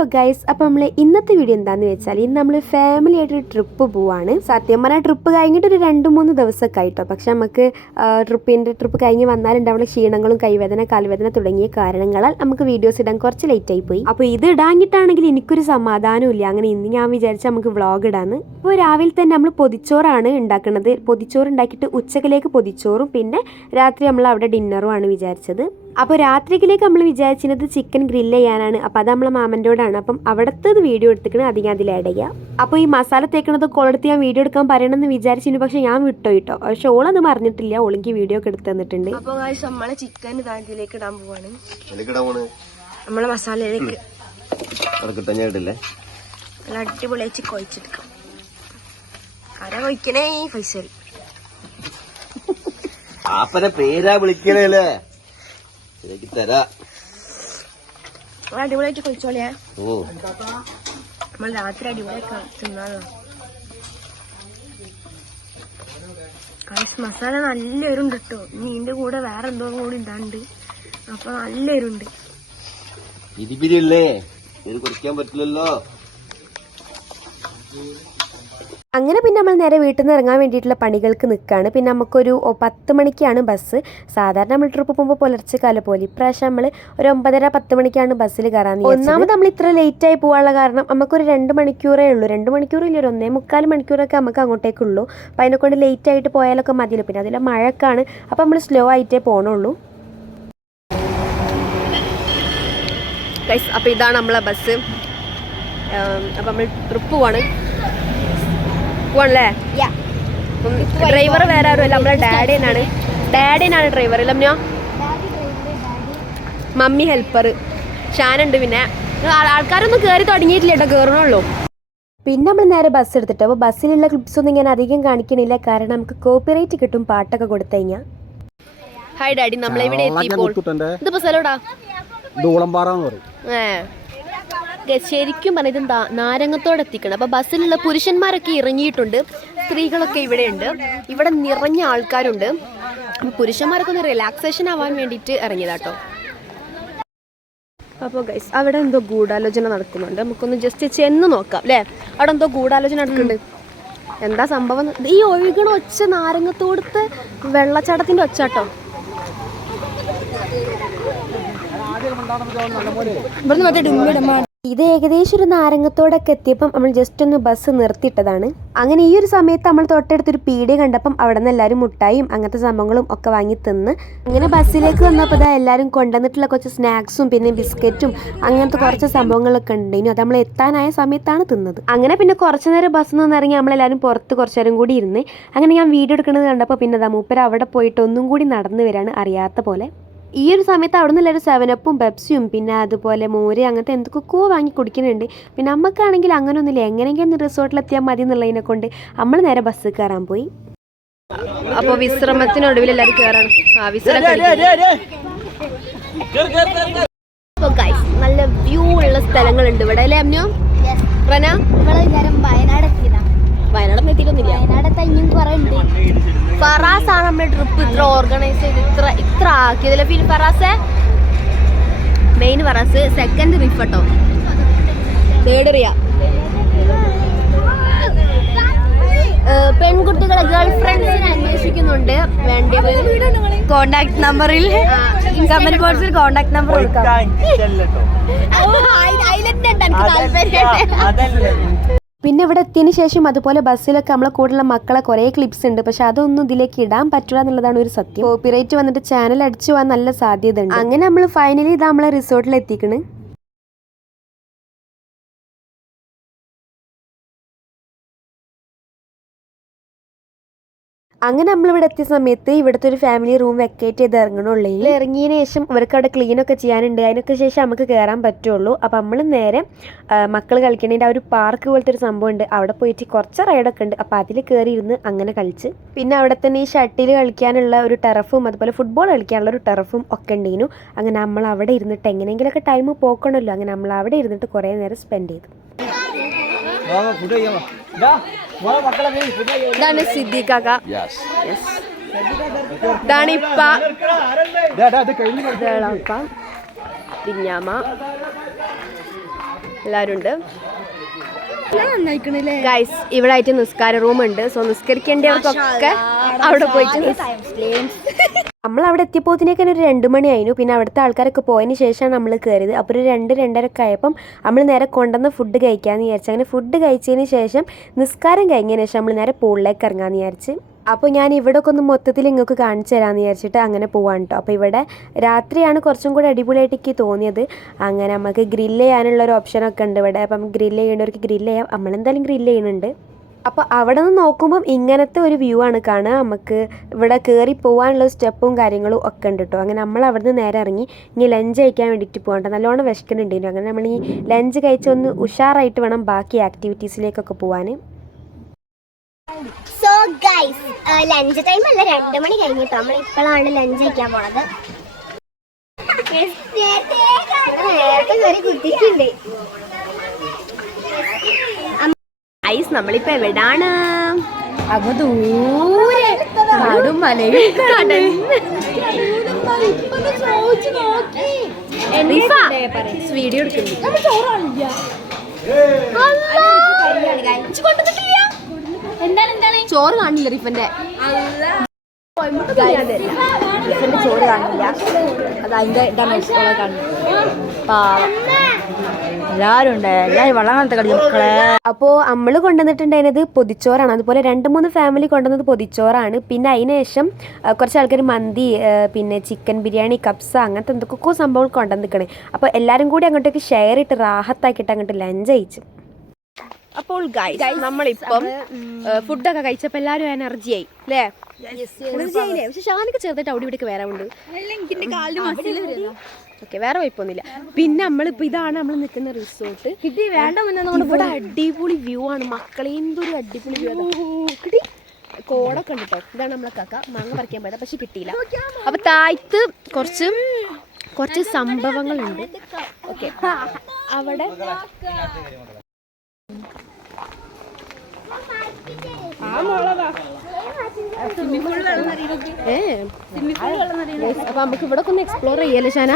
Hello guys, അപ്പോൾ നമ്മൾ ഇന്നത്തെ വീഡിയോ എന്താണെന്ന് വെച്ചാൽ ഇന്ന് നമ്മൾ ഫാമിലി ആയിട്ടൊരു ട്രിപ്പ് പോവാണ്. സത്യം പറഞ്ഞാൽ ട്രിപ്പ് കഴിഞ്ഞിട്ട് ഒരു 2-3 ദിവസമൊക്കെ ആയിട്ടോ. പക്ഷെ നമുക്ക് ട്രിപ്പ് കഴിഞ്ഞ് വന്നാലുണ്ടാവുന്ന ക്ഷീണങ്ങളും കൈവേദന കാൽവേദന തുടങ്ങിയ കാരണങ്ങളാൽ നമുക്ക് വീഡിയോസ് ഇടാൻ കുറച്ച് ലേറ്റായി പോയി. അപ്പോൾ ഇത് ഇടാഞ്ഞിട്ടാണെങ്കിൽ എനിക്കൊരു സമാധാനമില്ല. അങ്ങനെ ഇന്ന് ഞാൻ വിചാരിച്ച നമുക്ക് വ്ളോഗ് ഇടാന്ന്. അപ്പോൾ രാവിലെ തന്നെ നമ്മൾ പൊതിച്ചോറാണ് ഉണ്ടാക്കുന്നത്. പൊതിച്ചോറ് ഉണ്ടാക്കിയിട്ട് ഉച്ചക്കിലേക്ക് പൊതിച്ചോറും പിന്നെ രാത്രി നമ്മൾ അവിടെ ഡിന്നറുമാണ് വിചാരിച്ചത്. അപ്പോൾ രാത്രിയിലേക്ക് നമ്മൾ വിചാരിച്ചിരുന്നത് ചിക്കൻ ഗ്രില്ല് ചെയ്യാനാണ്. അപ്പോൾ അത് നമ്മളെ മാമൻ്റെയോടാണ്. അപ്പം അവിടുത്തെ വീഡിയോ എടുത്തിട്ട് അധികം അതിൽ ആഡ് ചെയ്യാം. അപ്പോൾ ഈ മസാല തേക്കണത് കോളെടുത്ത് ഞാൻ വീഡിയോ എടുക്കാൻ പറയണമെന്ന് വിചാരിച്ചിരുന്നു. പക്ഷെ ഞാൻ വിട്ടോ. പക്ഷെ ഓളത് പറഞ്ഞിട്ടില്ല. ഓളിക്ക് വീഡിയോ ഒക്കെ എടുത്ത് തന്നിട്ടുണ്ട്. അപ്പോൾ നമ്മളെ ചിക്കൻ ഇതിലേക്ക് ഇടാൻ പോവാണ്. നമ്മളെ മസാലയിലേക്ക് നല്ല അടിപൊളിയായിട്ട് കൊഴിച്ചെടുക്കാം. കര കൊഴിക്കണേ പൈസ പേരാ വിളിക്കണല്ലേ അടിപൊളിയായിട്ട് കൊഴിച്ചോളിയാ. നമ്മൾ രാത്രി അടിപൊളിയൊക്കെ തിന്നാണല്ലോ. മസാല നല്ല എരുണ്ട് കേട്ടോ. ഇനി ഇതിന്റെ കൂടെ വേറെ എന്തോ കൂടി ഇടാണ്ട്. അപ്പൊ നല്ല എരുണ്ട്. കുറിക്കാൻ പറ്റില്ലല്ലോ. അങ്ങനെ പിന്നെ നമ്മൾ നേരെ വീട്ടിൽ നിന്ന് ഇറങ്ങാൻ വേണ്ടിയിട്ടുള്ള പണികൾക്ക് നിൽക്കുകയാണ്. പിന്നെ നമുക്കൊരു 10 മണിക്കാണ് ബസ്. സാധാരണ നമ്മൾ ട്രിപ്പ് പോകുമ്പോൾ പുലർച്ചെ കാലം പോലെ ഇപ്രാവശ്യം നമ്മൾ ഒരു 9:30-10 മണിക്കാണ് ബസ്സിൽ കയറാൻ. ഒന്നാമത് നമ്മൾ ഇത്ര ലേറ്റായി പോകാനുള്ള കാരണം നമുക്കൊരു 2 മണിക്കൂറേ ഉള്ളൂ. 2 മണിക്കൂറില്ല, ഒരു 1.25 മണിക്കൂറൊക്കെ നമുക്ക് അങ്ങോട്ടേക്കുള്ളൂ. അപ്പോൾ അതിനെക്കൊണ്ട് ലേറ്റ് ആയിട്ട് പോയാലൊക്കെ മതിയല്ലോ. പിന്നെ അതിലെ മഴക്കാണ്. അപ്പോൾ നമ്മൾ സ്ലോ ആയിട്ടേ പോകണുള്ളൂ. അപ്പോൾ ഇതാണ് നമ്മളെ ബസ്. അപ്പോൾ നമ്മൾ ട്രിപ്പ് പോവാണ്. പോണല്ലേ? ഡ്രൈവർ വേറെ ആരുമല്ല, നമ്മളെ ഡാഡിനാണ് ഡ്രൈവർ. ഇല്ലമ്മയോ മമ്മി ഹെൽപ്പർ, ഷാനുണ്ട്. പിന്നെ ആൾക്കാരൊന്നും കയറി തുടങ്ങിയിട്ടില്ല കേട്ടോ, കയറണുള്ളൂ. പിന്നെ നമ്മൾ നേരെ ബസ് എടുത്തിട്ട്. അപ്പോൾ ബസ്സിലുള്ള ക്ലിപ്സ് ഒന്നും ഇങ്ങനെ അധികം കാണിക്കണില്ല, കാരണം നമുക്ക് കോപ്പിറൈറ്റ് കിട്ടും പാട്ടൊക്കെ കൊടുത്തു കഴിഞ്ഞാൽ. ഹായ് ഡാഡി, നമ്മളെവിടെ എത്തിയപ്പോൾ ഇതിപ്പോ സ്ഥലോടാ ശരിക്കും പറഞ്ഞത് എന്താ നാരങ്ങത്തോടെ എത്തിക്കണം. അപ്പോൾ ബസ്സിലുള്ള പുരുഷന്മാരൊക്കെ ഇറങ്ങിയിട്ടുണ്ട്, സ്ത്രീകളൊക്കെ ഇവിടെയുണ്ട്. ഇവിടെ നിറഞ്ഞ ആൾക്കാരുണ്ട്. പുരുഷന്മാരൊക്കെ ഒന്ന് റിലാക്സേഷൻ ആവാൻ വേണ്ടിയിട്ട് ഇറങ്ങിയതാട്ടോ. അപ്പോൾ ഗൈസ് അവിടെ എന്തോ ഗൂഢാലോചന നടക്കുന്നുണ്ട്. നമുക്കൊന്ന് ജസ്റ്റ് ചെന്ന് നോക്കാം അല്ലേ. അവിടെ എന്തോ ഗൂഢാലോചന നടക്കുന്നുണ്ട്. എന്താ സംഭവം? ഈ ഒഴുകണ ഒച്ച നാരങ്ങത്തോടത്ത് വെള്ളച്ചാട്ടത്തിൻ്റെ ഒച്ചാട്ടോ. ഇത് ഏകദേശം ഒരു നാരങ്ങത്തോടൊക്കെ എത്തിയപ്പം നമ്മൾ ജസ്റ്റ് ഒന്ന് ബസ് നിർത്തിയിട്ടതാണ്. അങ്ങനെ ഈ ഒരു സമയത്ത് നമ്മൾ തൊട്ടടുത്തൊരു പീടിക കണ്ടപ്പം അവിടെ നിന്ന് എല്ലാവരും മുട്ടായും അങ്ങനത്തെ സംഭവങ്ങളും ഒക്കെ വാങ്ങി തിന്ന് അങ്ങനെ ബസ്സിലേക്ക് വന്നപ്പോൾ എല്ലാവരും കൊണ്ടുവന്നിട്ടുള്ള കുറച്ച് സ്നാക്സും പിന്നെ ബിസ്ക്കറ്റും അങ്ങനത്തെ കുറച്ച് സംഭവങ്ങളൊക്കെ ഉണ്ടായിരുന്നു. അത് നമ്മൾ എത്താനായ സമയത്താണ് തിന്നത്. അങ്ങനെ പിന്നെ കുറച്ച് നേരം ബസ്സിൽ നിന്ന് ഇറങ്ങി നമ്മളെല്ലാവരും പുറത്ത് കുറച്ച് നേരം കൂടി ഇരുന്ന് അങ്ങനെ ഞാൻ വീഡിയോ എടുക്കുന്നത് കണ്ടപ്പോൾ പിന്നെ മൂപ്പര് അവിടെ പോയിട്ട് ഒന്നും കൂടി നടന്നു വരാണ് അറിയാത്ത പോലെ. ഈ ഒരു സമയത്ത് അവിടെ നിന്ന് എല്ലാവരും 7-Upഉം പെപ്സിയും പിന്നെ അതുപോലെ മോര് അങ്ങനത്തെ എന്തൊക്കെയോ വാങ്ങി കുടിക്കുന്നുണ്ട്. പിന്നെ നമുക്കാണെങ്കിൽ അങ്ങനെയൊന്നുമില്ല, എങ്ങനെയെങ്കിലും റിസോർട്ടിലെത്തിയാൽ മതി എന്നുള്ളതിനെ കൊണ്ട് നമ്മൾ നേരെ ബസ് കയറാൻ പോയി. അപ്പോൾ വിശ്രമത്തിനൊടുവിൽ എല്ലാവരും കയറാണ്. നല്ല വ്യൂ ഉള്ള സ്ഥലങ്ങളുണ്ട് ഇവിടെ അല്ലേ അമ്നോ? റന വയനാട് എത്തിയിട്ടൊന്നുമില്ല. ഫറാസാണ് നമ്മുടെ ട്രിപ്പ് ഇത്ര ഓർഗനൈസ് ചെയ്ത് ഇത്ര ആക്കിയതല്ലേ feel. Faraz main, Faraz second Rif കേട്ടോ, തേർഡ് റിയ. പെൺകുട്ടികളെ ഗേൾ ഫ്രണ്ട്സിനെ അന്വേഷിക്കുന്നുണ്ട്. വേണ്ടവർ കോണ്ടാക്ട് നമ്പറിൽ കമന്റ് ബോക്സിൽ കോണ്ടാക്ട് നമ്പർ കൊടുക്കാം. പിന്നെ ഇവിടെ എത്തിയതിന് ശേഷം അതുപോലെ ബസ്സിലൊക്കെ നമ്മളെ കൂടെയുള്ള മക്കളെ കുറേ ക്ലിപ്സ് ഉണ്ട്. പക്ഷെ അതൊന്നും ഇതിലേക്ക് ഇടാൻ പറ്റില്ല എന്നുള്ളതാണ് ഒരു സത്യം. കോപ്പിറൈറ്റ് വന്നിട്ട് ചാനൽ അടിച്ചു പോകാൻ നല്ല സാധ്യത ഉണ്ട്. അങ്ങനെ നമ്മൾ ഫൈനലി ഇത് നമ്മളെ റിസോർട്ടിൽ എത്തിക്കണ്. അങ്ങനെ നമ്മളിവിടെ എത്തിയ സമയത്ത് ഇവിടുത്തെ ഒരു ഫാമിലി റൂം വെക്കേറ്റ് ചെയ്ത് ഇറങ്ങണുള്ളൂ. ഇറങ്ങിയതിന് ശേഷം അവർക്ക് അവിടെ ക്ലീനൊക്കെ ചെയ്യാനുണ്ട്. അതിനൊക്കെ ശേഷം നമുക്ക് കയറാൻ പറ്റുള്ളൂ. അപ്പം നമ്മൾ നേരെ മക്കൾ കളിക്കണതിൻ്റെ ആ ഒരു പാർക്ക് പോലത്തെ ഒരു സംഭവം ഉണ്ട്, അവിടെ പോയിട്ട് കുറച്ച് റൈഡൊക്കെ ഉണ്ട്. അപ്പോൾ അതിൽ കയറിയിരുന്ന് അങ്ങനെ കളിച്ച് പിന്നെ അവിടെ തന്നെ ഈ ഷട്ടിൽ കളിക്കാനുള്ള ഒരു ടെറഫും അതുപോലെ ഫുട്ബോൾ കളിക്കാനുള്ള ഒരു ടെറഫും ഒക്കെ ഉണ്ടായിരുന്നു. അങ്ങനെ നമ്മൾ അവിടെ ഇരുന്നിട്ട് എങ്ങനെയെങ്കിലുമൊക്കെ ടൈം പോക്കണമല്ലോ. അങ്ങനെ നമ്മൾ അവിടെ ഇരുന്നിട്ട് കുറേ നേരം സ്പെൻഡ് ചെയ്തു. ഇതാണ് സിദ്ദീഖാക്ക, ഇതാണ് ഇപ്പ, പിഞ്ഞാമ, എല്ലാവരും ഉണ്ട്. ഗൈസ് ഇവിടെ ആയിട്ട് നിസ്കാര റൂമുണ്ട്. സോ നിസ്കരിക്കേണ്ടവർക്കൊക്കെ അവിടെ പോയിട്ട് നമ്മൾ അവിടെ എത്തിയപ്പോഴത്തേക്ക് ഒരു 2 മണിയായിരുന്നു. പിന്നെ അവിടുത്തെ ആൾക്കാരൊക്കെ പോയതിന് ശേഷമാണ് നമ്മൾ കയറിയത്. അപ്പോൾ ഒരു 2-2:30 ആയപ്പം നമ്മൾ നേരെ കൊണ്ടുവന്ന് ഫുഡ് കഴിക്കാമെന്ന് വിചാരിച്ചു. അങ്ങനെ ഫുഡ് കഴിച്ചതിന് ശേഷം നിസ്കാരം കഴിഞ്ഞതിന് ശേഷം നമ്മൾ നേരെ പൂളിലേക്ക് ഇറങ്ങാമെന്ന് വിചാരിച്ച്. അപ്പോൾ ഞാൻ ഇവിടെയൊക്കെ ഒന്ന് മൊത്തത്തിൽ നിങ്ങൾക്ക് കാണിച്ചു തരാമെന്ന് വിചാരിച്ചിട്ട് അങ്ങനെ പോവാണ് കേട്ടോ. അപ്പോൾ ഇവിടെ രാത്രിയാണ് കുറച്ചും കൂടി അടിപൊളിയായിട്ട് എനിക്ക് തോന്നിയത്. അങ്ങനെ നമുക്ക് ഗ്രില്ല് ചെയ്യാനുള്ളൊരു ഓപ്ഷനൊക്കെ ഉണ്ട് ഇവിടെ. അപ്പം ഗ്രില്ല് ചെയ്യേണ്ടവർക്ക് ഗ്രില്ല് ചെയ്യാം. നമ്മളെന്തായാലും ഗ്രില്ല് ചെയ്യുന്നുണ്ട്. അപ്പോൾ അവിടെ നിന്ന് നോക്കുമ്പം ഇങ്ങനത്തെ ഒരു വ്യൂ ആണ് കാണുക. നമുക്ക് ഇവിടെ കയറി പോകാനുള്ള സ്റ്റെപ്പും കാര്യങ്ങളും ഒക്കെ ഉണ്ട് കേട്ടോ. അങ്ങനെ നമ്മൾ അവിടെ നിന്ന് നേരെ ഇറങ്ങി ഇനി ലഞ്ച് കഴിക്കാൻ വേണ്ടിയിട്ട് പോകണ്ട. നല്ലോണം വിശക്കുന്നുണ്ടായിരുന്നു. അങ്ങനെ നമ്മൾ ഈ ലഞ്ച് കഴിച്ചൊന്ന് ഉഷാറായിട്ട് വേണം ബാക്കി ആക്ടിവിറ്റീസിലേക്കൊക്കെ പോകാൻ. സോ ഗൈസ് ലഞ്ച് ടൈം അല്ല, 2 മണി കഴിഞ്ഞിട്ടോ. നമ്മൾ ഇപ്പോഴാണ് ലഞ്ച് കഴിക്കാൻ പോണത്. നേരത്തെ കയറി കുത്തിട്ടുണ്ട്. ഐസ് നമ്മളിപ്പോൾ എവിടാണ്? അങ്ങ് ദൂരെ കാടും മലയും വീഡിയോ എടുക്കുന്നു. ചോറ് കാണില്ല റിഫന്റെ. ചോറ് കാണില്ല. അത് അതിന്റെ എല്ലാവരും ഉണ്ട്. എല്ലാവരും വെള്ളം കാലത്തെ കളി മക്കളെ. അപ്പോൾ നമ്മൾ കൊണ്ടുവന്നിട്ടുണ്ടായിരുന്നത് പൊതിച്ചോറാണ്. അതുപോലെ 2-3 ഫാമിലി കൊണ്ടുവന്നത് പൊതിച്ചോറാണ്. പിന്നെ അതിന് ശേഷം കുറച്ച് ആൾക്കാർ മന്തി, പിന്നെ ചിക്കൻ ബിരിയാണി, കപ്സ, അങ്ങനത്തെ എന്തൊക്കെയോ സംഭവങ്ങൾ കൊണ്ടുവന്നിരിക്കണേ. അപ്പോൾ എല്ലാവരും കൂടി അങ്ങോട്ടേക്ക് ഷെയർ ഇട്ട് റാഹത്താക്കിയിട്ട് അങ്ങോട്ട് ലഞ്ച് കഴിച്ചു. അപ്പോൾ ഗൈസ് നമ്മളിപ്പം ഫുഡൊക്കെ കഴിച്ചപ്പോൾ എല്ലാവരും എനർജി ആയി അല്ലേ? എനർജി ആയില്ലേ? പക്ഷെ ഷാനൊക്കെ ചെറുതായിട്ട് അവിടെ ഇവിടേക്ക് വരാറുണ്ട്. ഓക്കെ, വേറെ കുഴപ്പമൊന്നുമില്ല. പിന്നെ നമ്മളിപ്പോൾ ഇതാണ് നമ്മൾ നിൽക്കുന്ന റിസോർട്ട്. ഇവിടെ അടിപൊളി വ്യൂ ആണ് മക്കളെ. എന്തൊരു അടിപൊളി വ്യൂ ആണ്. കോടൊക്കെ ഉണ്ട് കേട്ടോ. ഇതാണ് നമ്മളെ കാക്ക മാങ്ങ പറിക്കാൻ പോയത്, പക്ഷെ കിട്ടിയില്ല. അപ്പൊ താഴത്ത് കുറച്ച് സംഭവങ്ങളുണ്ട്. ഓക്കെ, അവിടെ അപ്പൊ നമുക്ക് ഇവിടെ ഒന്ന് എക്സ്പ്ലോർ ചെയ്യല്ലേ ഷാന?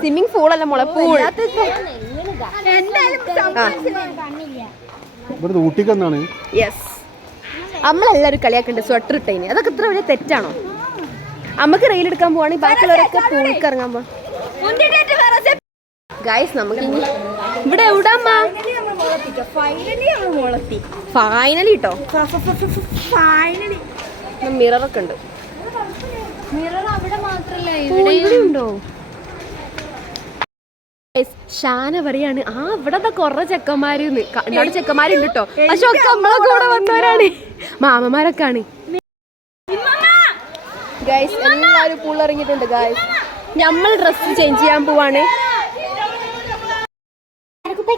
സ്വിമ്മിങ് പൂൾ അല്ല മോളെ, പൂൾ. യെസ്, നമ്മളെല്ലാവരും കളിയാക്കുന്നുണ്ട് സ്വെറ്റർ ഇട്ടതിന്. അതൊക്കെ ഇത്ര വലിയ തെറ്റാണോ? നമുക്ക് റെയിൽ എടുക്കാൻ പോവാണെങ്കിൽ ബാക്കിയുള്ളവരൊക്കെ പൂളിക്ക് ഇറങ്ങാൻ പോവാ. ഗൈസ് നമുക്ക് ഇവിടെ എവിടെ ഫൈനലി കേട്ടോ. മിററൊക്കെ ഉണ്ട്. ഉണ്ടോ? ഷാന പറയാണ് ഇവിടെ കുറെ ചെക്കന്മാരുന്ന്. എന്നോട് ചെക്കന്മാരുണ്ട് കേട്ടോ, പക്ഷെ ഒക്കെ നമ്മളെ കൂടെ വന്നവരാണ്, മാമന്മാരൊക്കെ ആണ്. ഗൈസ് എല്ലാവരും പൂളിറങ്ങിയിട്ടുണ്ട്. ഗൈസ് നമ്മൾ ഡ്രസ് ചേഞ്ച് ചെയ്യാൻ പോവാണ്.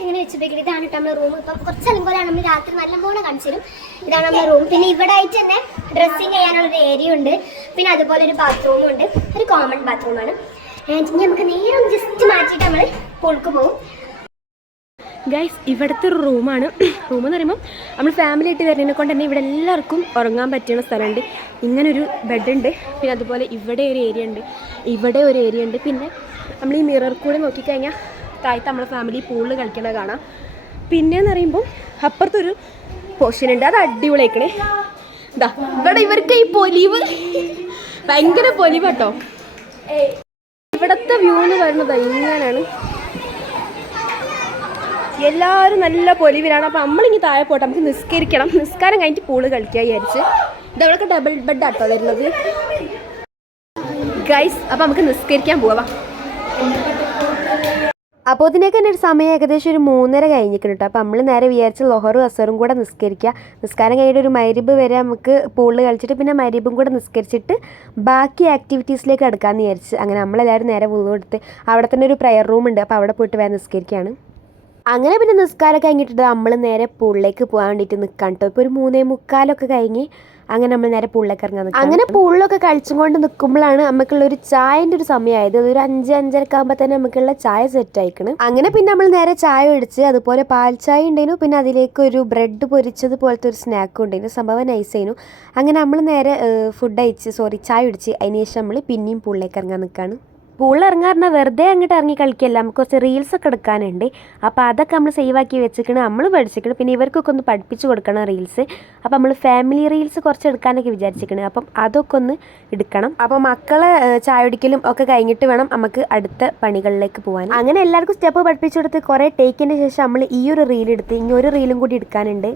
ഇങ്ങനെ വെച്ചിട്ട് ഇതാണ് നമ്മുടെ റൂം. ഇപ്പം കുറച്ച് അലങ്കോലാണ്. നമ്മൾ രാത്രി നല്ലപോലെ കാണിച്ചു തരും. ഇതാണ് നമ്മുടെ റൂം. പിന്നെ ഇവിടെ ആയിട്ട് തന്നെ ഡ്രസ്സിങ് ചെയ്യാനുള്ളൊരു ഏരിയ ഉണ്ട്. പിന്നെ അതുപോലെ ഒരു ബാത്റൂമും ഉണ്ട്. ഒരു കോമൺ ബാത്റൂമാണ്. ഇനി നമുക്ക് നേരെ ജസ്റ്റ് മാറ്റിയിട്ട് നമ്മൾ പൂൾക്ക് പോകും. ഗൈസ് ഇവിടുത്തെ ഒരു റൂമാണ്. റൂമെന്ന് പറയുമ്പോൾ നമ്മൾ ഫാമിലി ആയിട്ട് വരുന്നതിനെ കൊണ്ട് തന്നെ ഇവിടെ എല്ലാവർക്കും ഉറങ്ങാൻ പറ്റുന്ന സ്ഥലമുണ്ട്. ഇങ്ങനൊരു ബെഡുണ്ട്. പിന്നെ അതുപോലെ ഇവിടെ ഒരു ഏരിയ ഉണ്ട്, ഇവിടെ ഒരു ഏരിയ ഉണ്ട്. പിന്നെ നമ്മൾ ഈ മിറർ കൂടെ നോക്കിക്കഴിഞ്ഞാൽ താഴത്ത് നമ്മളെ ഫാമിലി പൂളിൽ കളിക്കണത് കാണാം. പിന്നെയെന്ന് പറയുമ്പോൾ അപ്പുറത്തൊരു പോർഷൻ ഉണ്ട്, അത് അടിപൊളിയാക്കണേ. ഇതാ ഇവിടെ ഇവർക്ക് ഈ പൊലിവ് ഭയങ്കര പൊലിവ് കേട്ടോ. ഇവിടുത്തെ വ്യൂ എന്ന് പറയുന്നത് ഇങ്ങനെയാണ്. എല്ലാവരും നല്ല പൊലിവിലാണ്. അപ്പം നമ്മളിങ്ങനെ താഴെ പോട്ടെ, നമുക്ക് നിസ്കരിക്കണം. നിസ്കാരം കഴിഞ്ഞിട്ട് പൂള് കളിക്കാൻ വിചാരിച്ച്. ഇതവിടൊക്കെ ഡബിൾ ബെഡാട്ടോ വരുന്നത് ഗൈസ്. അപ്പം നമുക്ക് നിസ്കരിക്കാൻ പോവാം. അപ്പോൾ ഇതിനൊക്കെ തന്നെ ഒരു സമയം ഏകദേശം ഒരു 3:30 കഴിഞ്ഞിരിക്കണം കേട്ടോ. അപ്പോൾ നമ്മൾ നേരെ വിചാരിച്ച് ലൊഹറും അസറും കൂടെ നിസ്കരിക്കുക. നിസ്കാരം കഴിഞ്ഞിട്ട് ഒരു മഗ്‌രിബ് വരെ നമുക്ക് പൂളിൽ കളിച്ചിട്ട് പിന്നെ മഗ്‌രിബും കൂടെ നിസ്കരിച്ചിട്ട് ബാക്കി ആക്ടിവിറ്റീസിലേക്ക് എടുക്കാമെന്ന് വിചാരിച്ച്. അങ്ങനെ നമ്മളെല്ലാവരും നേരെ വുളു എടുത്ത് അവിടെ തന്നെ ഒരു പ്രയർ റൂം ഉണ്ട്. അപ്പോൾ അവിടെ പോയിട്ട് വേറെ നിസ്കരിക്കുകയാണ്. അങ്ങനെ പിന്നെ നിസ്കാരം കഴിഞ്ഞിട്ട് നമ്മൾ നേരെ പൂളിലേക്ക് പോകാൻ വേണ്ടിയിട്ട് നിൽക്കാം കേട്ടോ. ഇപ്പോൾ ഒരു 3:45 കഴിഞ്ഞ് അങ്ങനെ നമ്മൾ നേരെ പൂളിലേക്ക് ഇറങ്ങാൻ നിൽക്കാം. അങ്ങനെ പൂളിലൊക്കെ കളിച്ചും കൊണ്ട് നിൽക്കുമ്പോഴാണ് നമുക്കുള്ളൊരു ചായൻ്റെ ഒരു സമയമായത്. ഒരു 5-5:30 ആകുമ്പോൾ തന്നെ നമുക്കുള്ള ചായ സെറ്റ് ആയിക്കണം. അങ്ങനെ പിന്നെ നമ്മൾ നേരെ ചായ ഒഴിച്ച് അതുപോലെ പാൽ ചായ ഉണ്ടായിരുന്നു. പിന്നെ അതിലേക്ക് ഒരു ബ്രെഡ് പൊരിച്ചത് പോലത്തെ ഒരു സ്നാക്കും ഉണ്ടായിരുന്നു. സംഭവം നൈസ് ആയിരുന്നു. അങ്ങനെ നമ്മൾ നേരെ ചായ ഒഴിച്ച് അതിന് ശേഷം നമ്മൾ പിന്നെയും പൂളിലേക്ക് ഇറങ്ങാൻ നിൽക്കുകയാണ്. പൂളിൽ ഇറങ്ങാറുണ്ട് വെറുതെ അങ്ങോട്ട് ഇറങ്ങി കളിക്കല്ല, നമുക്ക് കുറച്ച് റീൽസൊക്കെ എടുക്കാനുണ്ട്. അപ്പോൾ അതൊക്കെ നമ്മൾ സേവ് ആക്കി വെച്ചിരിക്കണം, നമ്മൾ പഠിച്ചിരിക്കണം. പിന്നെ ഇവർക്കൊക്കെ ഒന്ന് പഠിപ്പിച്ച് കൊടുക്കണം റീൽസ്. അപ്പോൾ നമ്മൾ ഫാമിലി റീൽസ് കുറച്ച് എടുക്കാനൊക്കെ വിചാരിച്ചിരിക്കണം. അപ്പം അതൊക്കെ ഒന്ന് എടുക്കണം. അപ്പോൾ മക്കളെ ചായ കുടിക്കലും ഒക്കെ കഴിഞ്ഞിട്ട് വേണം നമുക്ക് അടുത്ത പണികളിലേക്ക് പോകാൻ. അങ്ങനെ എല്ലാവർക്കും സ്റ്റെപ്പ് പഠിപ്പിച്ചു കൊടുത്ത് കുറേ ടേക്കിന് ശേഷം നമ്മൾ ഈ ഒരു റീൽ എടുത്ത് ഇനി ഒരു റീലും കൂടി എടുക്കാനുണ്ട്.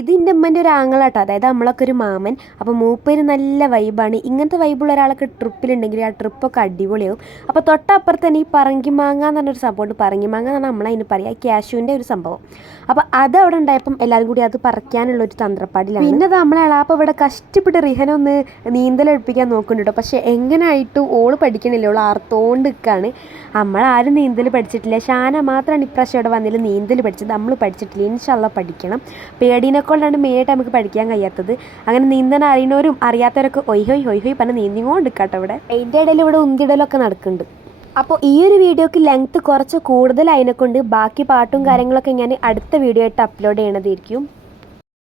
ഇത് എൻ്റെ അമ്മേൻ്റെ ഒരു ആങ്ങളാട്ടോ, അതായത് നമ്മളൊക്കെ ഒരു മാമൻ. അപ്പോൾ മൂപ്പര് നല്ല വൈബാണ്. ഇങ്ങനത്തെ വൈബുള്ള ഒരാളൊക്കെ ട്രിപ്പിലുണ്ടെങ്കിൽ ആ ട്രിപ്പൊക്കെ അടിപൊളിയാവും. അപ്പോൾ തൊട്ടപ്പുറത്ത് തന്നെ ഈ പറങ്കിമാങ്ങ എന്ന് പറഞ്ഞൊരു സംഭവമുണ്ട്. പറങ്കിമാങ്ങ എന്നാണ് നമ്മളതിന് പറയുക, ക്യാഷ്യൂവിൻ്റെ ഒരു സംഭവം. അപ്പോൾ അത് അവിടെ ഉണ്ടായപ്പം എല്ലാവരും കൂടി അത് പറിക്കാനുള്ളൊരു തന്ത്രപ്പാടിലാണ്. പിന്നെ നമ്മളെ അപ്പോൾ ഇവിടെ കഷ്ടപ്പെട്ട് റിഹന ഒന്ന് നീന്തലെടുപ്പിക്കാൻ നോക്കുന്നുണ്ട് കേട്ടോ. പക്ഷേ എങ്ങനെയായിട്ടും ഓള് പഠിക്കണില്ല, ഓൾ ആർത്തോണ്ട് നിൽക്കുകയാണ്. നമ്മളാരും നീന്തൽ പഠിച്ചിട്ടില്ല. ഷാന മാത്രമാണ് ഇപ്രാവശ്യം ഇവിടെ വന്നതിൽ നീന്തൽ പഠിച്ചത്, നമ്മൾ പഠിച്ചിട്ടില്ല. ഇൻഷാല്ലാ പഠിക്കണം. പേടീനെക്കൊണ്ടാണ് മെയിനായിട്ട് നമുക്ക് പഠിക്കാൻ കഴിയാത്തത്. അങ്ങനെ നീന്താൻ അറിയുന്നവരും അറിയാത്തവരൊക്കെ ഒയ്ഹോയ് പറഞ്ഞ് നീന്തിങ്ങോണ്ട് നിൽക്കാട്ടോ. ഇവിടെ അതിൻ്റെ ഇടയിൽ ഇവിടെ ഉന്തിടലൊക്കെ നടക്കുന്നുണ്ട്. അപ്പോൾ ഈ ഒരു വീഡിയോക്ക് ലെങ്ത്ത് കുറച്ച് കൂടുതലായതിനെക്കൊണ്ട് ബാക്കി പാട്ടും കാര്യങ്ങളൊക്കെ ഞാൻ അടുത്ത വീഡിയോ ആയിട്ട് അപ്ലോഡ് ചെയ്യണതായിരിക്കും.